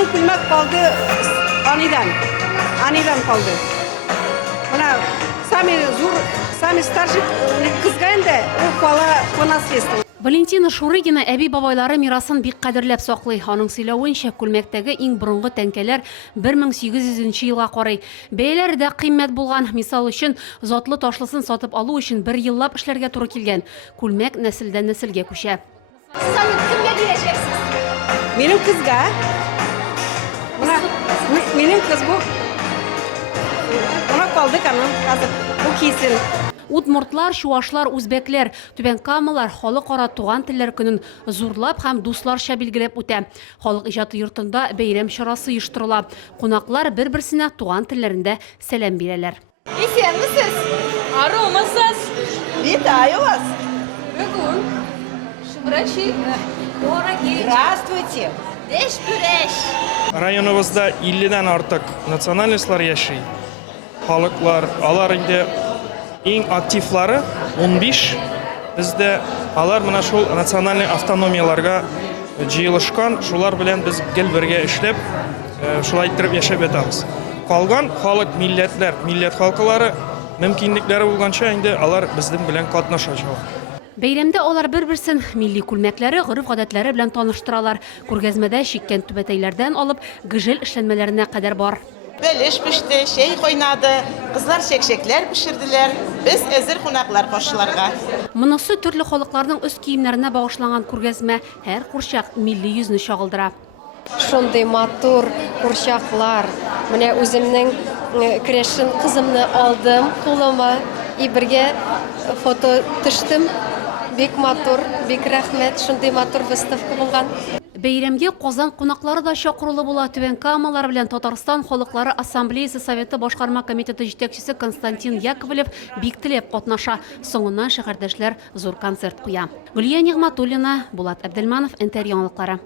Benim kulmak kaldı anidan kaldı. Buna sami старший kızgayın da o kala по наследству. Валентина Шурыгина әби бабайлары мирасын бик кадерләп саклый. Аның сөйләвенчә, күлмәктәге иң борынгы тәңкәләр 1800 елга карый. Бәяләре дә кыйммәт булган. Мисал өчен, затлы ташлысын сатып алу өчен 1 еллап эшләргә туры килгән. Күлмәк нәселдән нәселгә күчә. Siz onu kimle diyeceksiniz? Benim kızga. Benim kız bu. Ona kaldı kanım. Bu kesin. Удмуртлар, чуашлар, үзбәкләр, түбәнкамалар халыкара туган телләр көнен зурлап һәм дусларча билгеләп үтә. Халык иҗаты йортында бәйрәм чарасы оештырыла. Кунаклар бер-берсенә туган телләрендә сәлам бирәләр. İsyan mısınız? Arı mısınız? Вітаю вас. Bugün Şıbraçı Dorogi. Здравствуйте. Deş büreş. Районыбызда 50-дән артык национальностьлар яши. Халыклар, алар инде иң активлары 15. Бездә алар менә шул национальный автономияларга җыелышкан, шулар белән без гел бергә эшләп, шулай итеп яшәп ятабыз. Калган халык милләтләр, милләт халкылары мөмкинлекләре булганча инде алар безнең белән катнашачак. Бәйрәмдә алар бер-берсен милли күлмәкләре, гореф-гадәтләре белән таныштыралар. Күргәзмәдә чиккән түбәтәйләрдән алып гыжел эшләнмәләренә кадәр бар. Beleş pişti, şey oynadı, kızlar şekşekler pişirdiler. Biz ezir konaklar koşularga. Монысы төрле халыкларның үз киемнәренә багышланган күргәзмә һәр курчак милли йөзне чагылдыра. Шундый матур курчаклар. Менә үземнең крешен кызымны алдым кулыма и бергә фото төштем. Бик матур, бик рәхмәт, шундый матур выставка булган. Бәйрәмгә Казан кунаклары да чакырылы була. Түбәнкамалар белән Татарстан халыклары ассамблеясе советы башкарма комитеты җитәкчесе Константин Яковлев бик теләп катнаша. Соңыннан шәһәрдәшләр зур концерт куя. Гөлия Нигъматуллина, Булат Әбделманов, НТР яңалыклары.